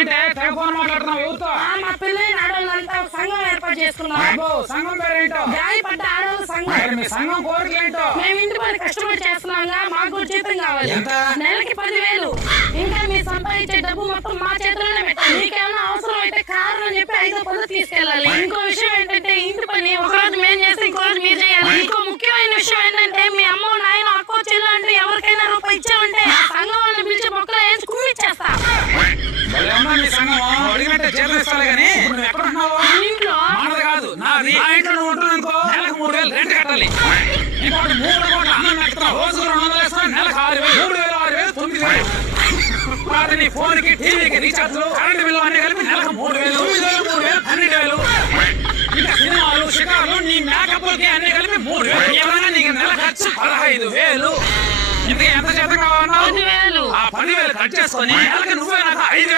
ఏంటే టెలిఫోన్ మాట్లాడుతున్నావు ఎవరితో? మా పిల్లలు ఆడవాళ్ళంతా ఒక సంఘం ఏర్పాటు చేసుకున్నాం. అబ్బో, సంఘం పేరేంటో? గాయపడ్డ ఆడవాళ్ళ సంఘం. మరి మీ సంఘం కోరికలు ఏంటో? మేము ఇంటి పని కష్టపడి చేస్తున్నాంగా, మాకు కూడా జీతం కావాలి. ఎంత? నెలకి 10,000. ఇంకా మీరు సంపాదించే డబ్బు మొత్తం మా చేతిలోనే పెట్టాలి. మీకేమైనా అవసరం అయితే కారణం అని చెప్పి 5-10 తీసుకెళ్ళాలి. ఇంకో విషయం ఏంటంటే ఇంటి పని ఒక రోజు మేము చేస్తే ఇంకో రోజు మీరు చేయాలి. ఇంకో ముఖ్యమైన విషయం ఏంటంటే మీ అమ్మ నాయన అక్కో చెల్లి అంటే ఎవరికైనా రూపాయి ఇచ్చామంటే ఆ సంఘం వాళ్ళని పిలిచి మొక్కలు వేసి కుమ్మిచ్చేస్తా. భలే ఉందా మీ సంఘం? అడిగినట్టే జీతం ఇస్తాలే గానీ ఇప్పుడు నువ్వు ఎక్కడ ఉంటున్నావు? ఇంట్లో మనది కాదు, నాది. నా ఇంట్లో నువ్వు ఉంటున్నావు అనుకో, నెలకు 3,000 రెంట్ కట్టాలి. ఇంకోటి 3 కోట్ల అన్నం కట్టుతున్నావు, రోజుకు 200 వేస్తున్నావు, నెలకు 6,000, 3,000, 6,000, 9,000. వాటి నీ ఫోన్ కి టీవీకి రీఛార్జ్లు కరెంట్ బిల్లు అన్ని కలిపి నెలకు 3,000, 9,000, 3,000, 12,000. ఇంకా సినిమాలు షికార్లు నీ మేకప్లకి అన్ని కలిపి 3,000. ఏమైనా నీకు నెల ఖర్చు 15,000. ఇంతకీ ఎంత చేత కావాలన్నావు? 10,000. ఆ 10,000 కట్ చేసుకొని నెలకి నువ్వే నాకు 5,000